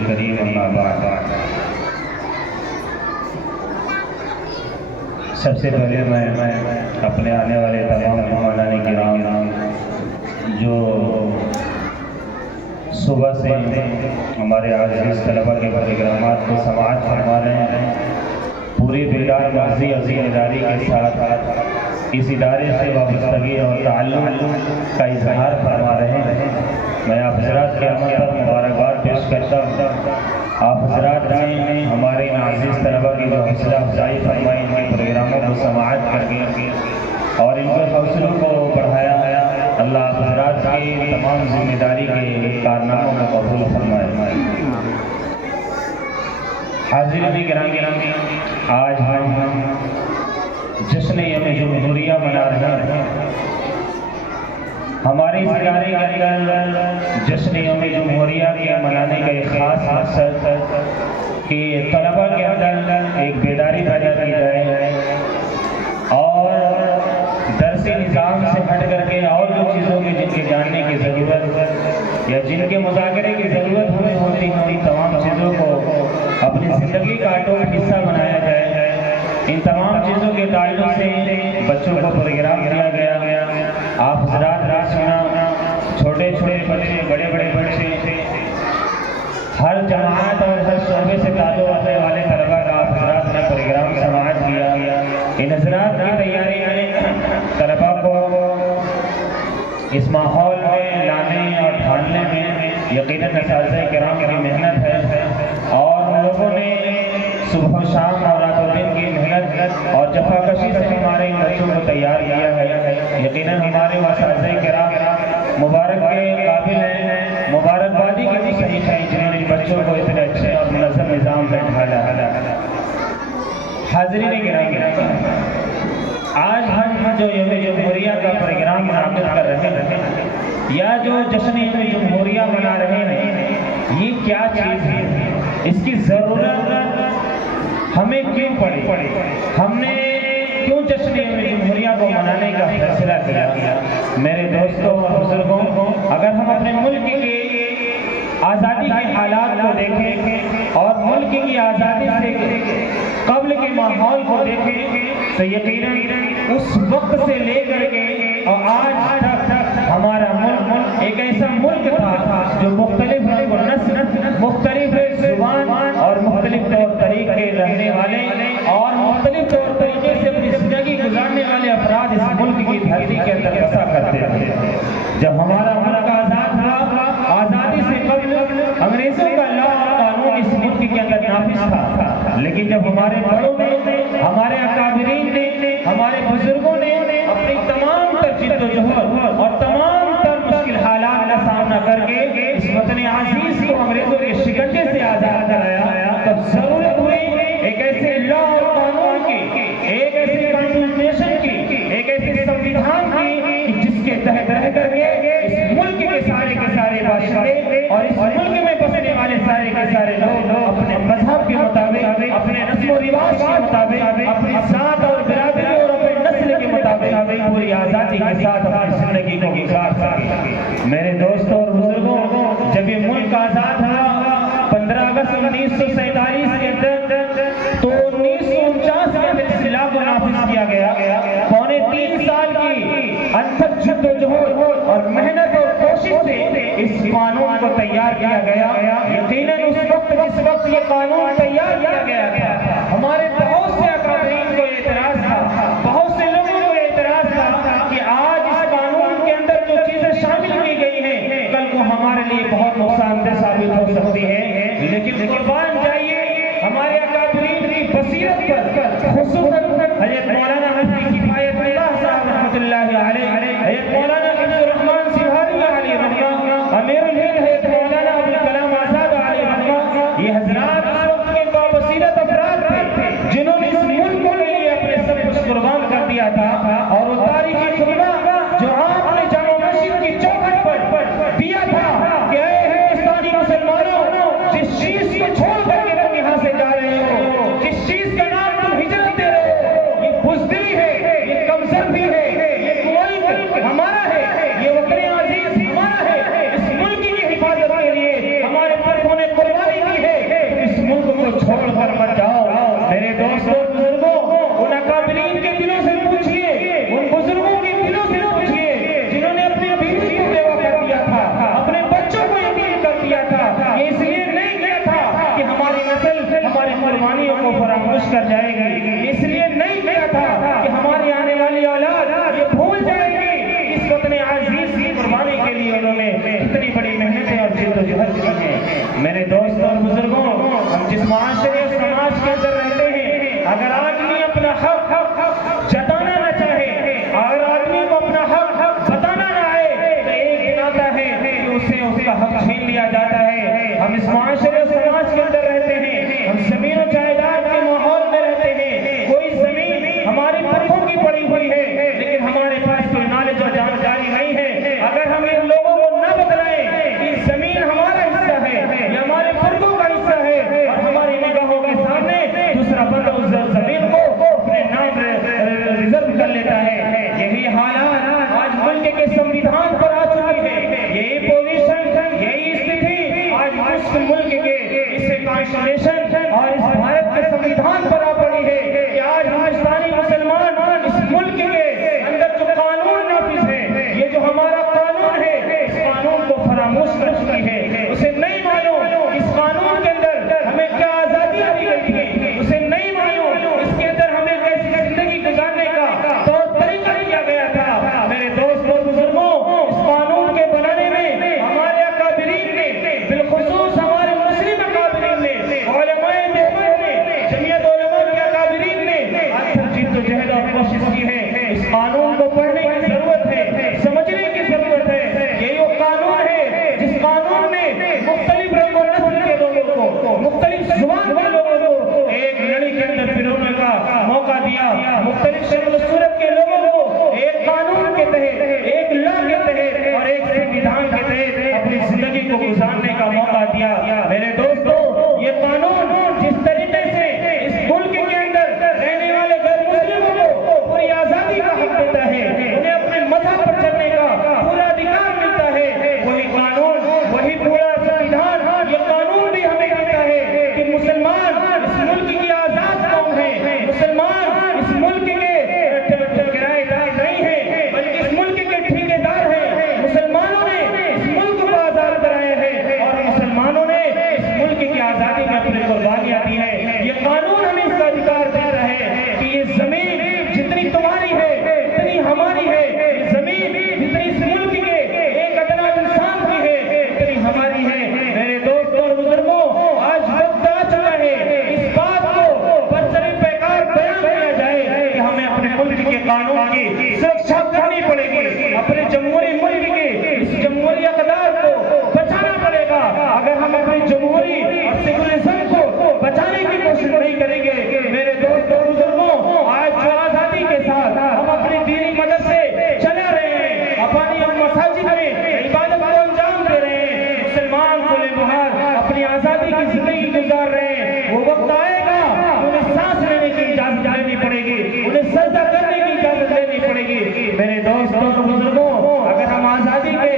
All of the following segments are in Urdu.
الكريم أما بعد سب سے پہلے میں اپنے آنے والے تمام مہمانان کرام جو صبح سے ہمارے عزیز طلباء کے پروگرامات کو سماعت فرما رہے ہیں، پوری بیدار مغزی عظیم ادارے کے ساتھ اس ادارے سے وابستگی اور تعلق کا اظہار فرما رہے ہیں، میں آپ حضرات کے عمل پر مبارکباد پیش کرتا ہوں۔ آپ حضرات نے ہمارے عزیز طلباء کی جو حوصلہ افزائی فرمائی، ان کے پروگراموں کو سماعت کر کے اور ان کے حوصلوں کو بڑھایا، اللہ آپ حضرات کی تمام ذمہ داری کے کارناموں کو قبول فرمائے۔ حاضرین گرامی، آج ہم جشن یوم جمہوریہ منا رہے ہیں۔ ہمارے اس ادارے کے اندر جشن یوم جمہوریہ کے منانے کا ایک خاص مقصد کہ طلباء کے اندر ایک بیداری پیدا کی جائے اور درسی نظام سے ہٹ کر کے اور جو چیزوں کی جن کے جاننے کی ضرورت یا جن کے مذاکرے کی ضرورت ہمیں ہوتی ہے، ان تمام چیزوں کو اپنی زندگی کا اٹوٹ حصہ بنایا جائے۔ ان تمام چیزوں کے تعلق سے بچوں کو پروگرام دیا گیا۔ آپ حضرات نے سنا، چھوٹے چھوٹے بچے، بڑے بڑے بچے، ہر جماعت اور ہر شعبے سے تعلق رکھنے والے طلباء کا آپ حضرات نے پروگرام سماعت کیا۔ ان حضرات کی تیاری میں طلباء کو اس ماحول میں لانے اور ڈھالنے میں یقیناً اساتذہ کرام کی محنت ہے، اور ان لوگوں نے صبح و شام اور رات و دن کی محنت اور جفاکشی سے ہمارے ان بچوں کو تیار کیا ہے۔ یقیناً ہمارے اساتذہ کرام مبارک کے قابل ہیں، مبارکبادی کے مستحق ہیں جنہوں نے ان بچوں کو اتنے اچھے اور منظم نظام میں ڈھالا۔ حاضرین گرامی، آج ہم جو یوم جمہوریہ کا پروگرام منعقد کر رہے ہیں یا جو جشن یوم جمہوریہ منا رہے ہیں، یہ کیا چیز ہے، اس کی ضرورت ہمیں کیوں پڑی، ہم نے کیوں جشن یوم جمہوریہ کو منانے کا فیصلہ کیا؟ میرے دوستوں اور بزرگوں، اگر ہم اپنے ملک کے آزادی کے حالات کو دیکھیں اور ملک کی آزادی سے قبل کے ماحول کو دیکھیں تو یقیناً اس وقت سے لے کر کے اور آج تک ہمارا ملک ایک ایسا ملک تھا جو مختلف رنگ و نسل، مختلف زبان اور مختلف طور طریقے رہنے والے اور مختلف طور طریقے سے اپنی زندگی گزارنے والے افراد اس ملک کی دھرتی کے اندر بسا کرتے تھے۔ جب ہمارا ملک آزاد تھا، آزادی سے قبل انگریزوں کا لا اور قانون اس ملک کے اندر نافذ تھا، لیکن جب ہمارے بڑوں نے، ہمارے اکابرین نے، ہمارے بزرگوں نے اپنی تمام تر جد و جہد اور تمام تر مشکل حالات کا سامنا کر کے اس وطن عزیز کو انگریزوں کے شکنجے سے آزاد کرایا، تب ضرورت ہوئی ایک ایسے لا اور قانون کی، ایک ایسے کانسٹیٹیوشن کی، ایک ایسے سمویدھان کی جس کے تحت رہ کر کے اس ملک کے سارے باشندے اور اس ملک میں بسنے والے سارے لوگ اپنے مذہب کے مطابق، اپنے رسم و رواج کے مطابق، اپنی ذات اور برادری اور اپنے نسل کے مطابق پوری آزادی کے ساتھ اپنی زندگی کو گزار سکے۔ میرے دوستوں اور بزرگوں، جب یہ ملک آزاد ہوا 15 اگست 1947 کے اندر، تو 1949 کے اندر اس لا کو نافذ کیا گیا۔ پونے 3 سال کی انتھک جد و جہد اور محنت اور کوشش سے اس قانون کو تیار کیا گیا۔ یقیناً اس وقت جس وقت یہ قانون تیار کیا گیا تھا، ہمارے بہت سے اکابرین کو اعتراض تھا، بہت سے لوگوں کو اعتراض تھا کہ آج اس قانون کے اندر جو چیزیں شامل کی گئی ہیں کل کو ہمارے لیے بہت نقصان دہ ثابت ہو سکتی ہیں، لیکن قربان جائیے ہمارے اکابرین کی بصیرت پر، خصوصاً حضرت مولانا مفتی کفایت اللہ صاحب رحمۃ اللہ علیہ، حضرت مولانا حفظ الرحمان سبحانی علیہ رحمہ، امیر الہند حضرت مولانا ابوالکلام آزاد علیہ رحمہ، یہ حضرات اس وقت کے بابصیرت افراد تھے جنہوں نے اس ملک کے لیے اپنے سب کچھ قربان کر دیا تھا، اور وہ تاریخی خطبہ جو آپ نے جامع مسجد کی چوکھٹ پر دیا تھا کہ اے ہندوستانی مسلمانوں، جس چیز کو چھوڑ کر کے تم یہاں سے جا رہے ہو، جس چیز کا نام تم ہجرت دے رہے ہو، یہ بزدلی کر جائے گی. اس لیے نہیں کیا تھا کہ ہماری آنے والی اولاد یہ بھول جائے گی اس وطن عزیز کی قربانی کے لیے انہوں نے اتنی بڑی محنتیں اور جد و جہد کی ہیں. میرے دوستوں اور بزرگوں، ہم جس معاشرے اور سماج کے اندر رہتے ہیں، اگر آدمی اپنا حق جتانا نہ چاہے، اگر آدمی کو اپنا حق بتانا نہ آئے، تو ایک دن آتا ہے کہ اسے اس کا حق چھین لیا جاتا ہے. ہم اس معاشرے اور سماج کے اندر رہتے ہیں، ہم زمین و جائیداد کے ماحول میں رہتے ہیں. کوئی زمین ہماری پرکھوں کی پڑی ہوئی ہے، لیکن ہمارے پاس کوئی نالج اور جانکاری نہیں ہے. اگر ہم ان لوگوں کو نہ بتلائیں کہ زمین ہمارا حصہ ہے، یہ ہمارے پرکھوں کا حصہ ہے، اور ہماری نگاہوں کے سامنے دوسرا بندہ اس زمین کو اپنے نام ریزرو کر لیتا ہے. یہی حالات آج ملک کے سمویدھان پر آ چکی ہے. یہی پوزیشن، یہی استھتی آج اس ملک کے اس کانسٹیٹیوشن اور اس بھارت کے سمویدھان پر آ پڑی ہے کہ آج ہندوستانی مسلمان اس ملک کے اندر جو قانون نافذ ہے، یہ جو ہمارا قانون ہے، اس قانون کو فراموش کر چکی ہے. اسے نہیں معلوم اس قانون کے اندر ہمیں کیا آزادی دی گئی تھی، اسے نہیں معلوم اس کے اندر ہمیں کیسی زندگی گزارنے کا طور طریقہ دیا گیا تھا. میرے دوستوں اور بزرگوں، اس قانون کے بنانے میں ہمارے اکابرین نے، بالخصوص ہمارے مسلم اکابرین نے، علماء دیوبند نے، جمعیت علماء کے اکابرین نے آج جد و جہد اور کوشش کی ہے. اس قانون کو پڑھنے کی ضرورت ہے، سمجھنے کی ضرورت ہے. یہی وہ قانون ہے جس قانون میں مختلف رنگ و نسل کے لوگوں کو، مختلف زبان کے لوگوں کو ایک لڑی کے اندر پھرنے کا موقع دیا. مختلف شکل و صورت کے لوگوں کو ایک قانون کے تحت، ایک لا کے تحت اور ایک سمویدھان کے تحت اپنی زندگی کو گزارنے کا موقع دیا. میرے دوستو، یہ قانون جس طریقے سے اس ملک کے اندر رہنے والے غیر مسلموں کو پوری آزادی کا حق دیتا ہے، انہیں اپنے مذہب پر چلنے کا پورا ادھیکار ملتا ہے، وہی قانون، وہی پورا سمویدھان، یہ قانون بھی ہمیں کہتا ہے کہ مسلمان اس ملک کی آزاد قوم ہے. مسلمان اس ملک کے کرائے دار نہیں ہیں، بلکہ اس ملک کے ٹھیکے دار ہیں. مسلمانوں نے اس ملک کو آزاد کرایا ہے اور مسلمانوں نے اس ملک کی آزادی میں اپنی قربانیاں دی ہے. یہ قانون ہمیں اس کا ادھیکار دیتا ہے کہ یہ زمین جتنی تمہاری ہے اتنی ہماری ہے. یہ زمین جتنی اس ملک کے ایک ادنا انسان کی ہے اتنی ہماری ہے. میرے دوستوں اور بزرگوں، آج وقت آ چکا ہے اس بات کو برسر پیکار بیان کیا جائے کہ ہمیں اپنے ملک کے قانون کی سرکشا کرنی پڑے گی، اپنے جمہوری ملک کے اس جمہوری اقدار کو بچانا پڑے گا. اگر ہم اپنے جمہوری اور سیکولرزم کو بچانے کی کوشش نہیں کریں گے، میرے دوستوں اور بزرگوں، آج جو آزادی کے ساتھ ہم اپنی دینی مدد سے چلا رہے ہیں، اپنی مساجد میں عبادت کو انجام دے رہے ہیں، مسلمان کھلے بہار اپنی آزادی کی زندگی گزار رہے ہیں، وہ وقت آئے گا انہیں سانس لینے کی اجازت لینی پڑے گی، انہیں سجدہ کرنے کی اجازت لینی پڑے گی. میرے دوستوں اور بزرگوں، اگر ہم آزادی کے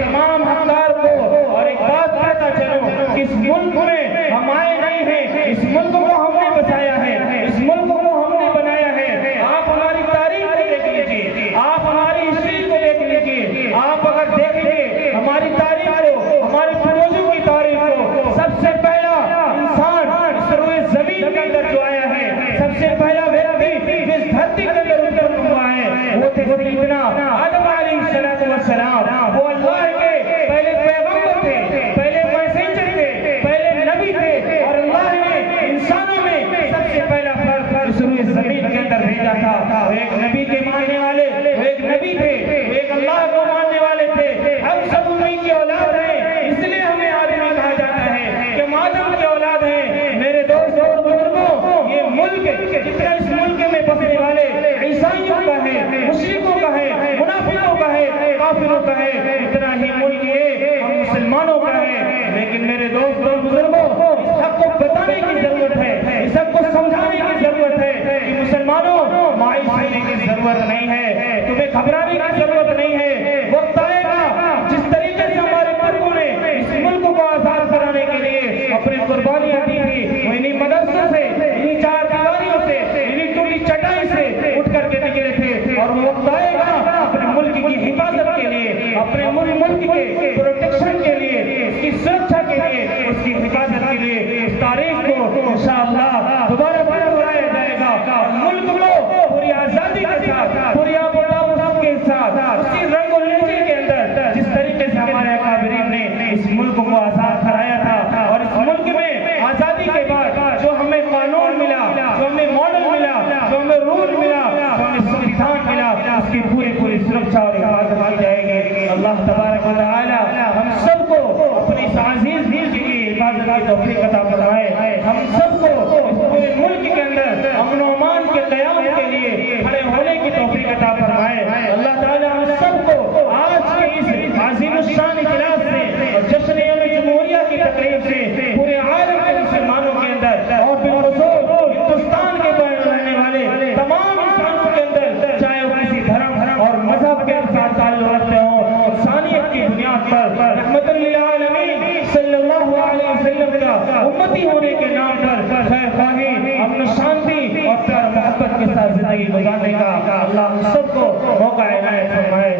تمام حقدار کو اور ایک بات کہتا چلوں کہ اس ملک میں ہم آئے نہیں ہیں، اس ملک کو ہم نے بچایا ہے، اس ملک کو ہم نے بنایا ہے. آپ ہماری تاریخ کو دیکھ لیجیے، آپ ہماری ہسٹری کو دیکھ لیجیے. آپ اگر دیکھیں گے ہماری تاریخ کو، ہمارے پروجوں کی تاریخ کو، سب سے پہلا انسان اس روئے زمین کے اندر جو آیا ہے، سب سے پہلا ویکتی جس دھرتی کے اندر اتر ہوا ہے، وہ تھے سیدنا آدم علیہ السلام. وہ اللہ کے پہلے پیغمبر تھے، پہلے میسنجر تھے، پہلے نبی تھے، اور اللہ نے انسانوں میں سب سے پہلا فرد اس روئے زمین کے اندر بھیجا تھا. وہ ایک نبی کے ماننے والے، وہ ایک نبی تھے، وہ ایک اللہ کو ماننے والے تھے. ہم سب انہی کی اولاد ہیں، اس لیے ہمیں آدمی کہا جاتا ہے کہ ہم آدم کی اولاد ہیں. میرے دوستوں اور بزرگوں، یہ ملک جتنا اس ملک میں بسنے والے عیسائیوں کا ہے، مشرکوں کا ہے، منافقوں کا ہے، کافروں کا ہے، اتنا ہی ملک یہ ہم مسلمانوں کا ہے. لیکن میرے دوستوں اور بزرگوں، اس حق کو بتانے کی ضرورت ہے، اس حق کو سمجھانے کی ضرورت ہے کہ مسلمانوں، مایوس ہونے کی ضرورت نہیں ہے، تمہیں گھبرانے کی ضرورت نہیں ہے. وقت آئے گا جس طریقے سے ہمارے مردوں نے اس ملک کو آزاد کرانے کے لیے اپنی قربانیاں دی تھی، وہ انہی مدرسوں سے، انہی چار دیواریوں سے، انہی ٹولی چٹائی سے اٹھ کر کے نکلے تھے. اور وہ وقت آئے گا اپنے ملک کی حفاظت کے لیے، اپنے ملک کے پروٹیکشن کے لیے، اس کی سرکشا کے لیے، اس کی حفاظت کے لیے اس تاریخ کو انشاءاللہ دوبارہ پھر دہرائے کی توفیق عطا فرمائے. ہم سب کو اس پورے ملک کے اندر امن و امان کے قیام کے لیے کھڑے ہونے کی توفیق عطا فرمائے. اللہ تعالیٰ ہم سب کو آج کے اس عظیم الشان اجلاس سے اور جشن یوم جمہوریہ کی تقریب سے پورے عالم کے مسلمانوں کے اندر اور بالخصوص ہندوستان کے رہنے والے تمام انسانوں کے اندر چاہے وہ کسی دھرم اور مذہب کے ساتھ تعلق رکھتے ہوں, انسانیت کی بنیاد پر رحمت للعالمین صلی اللہ علیہ وسلم کا امتی ہونے کے نام پر خیر خواہی, امن شانتی اور پیار محبت کے ساتھ زندگی گزارنے کا اللہ ہم سب کو موقع عنایت فرمائے.